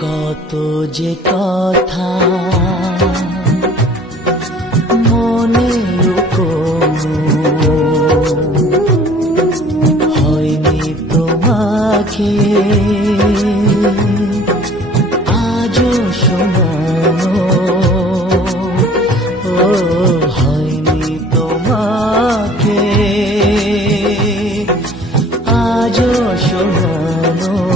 কত যে কথা মনে হয়নি তোমাকে আজও শোনানো। ও হয়নি তোমাকে আজও শোনানো।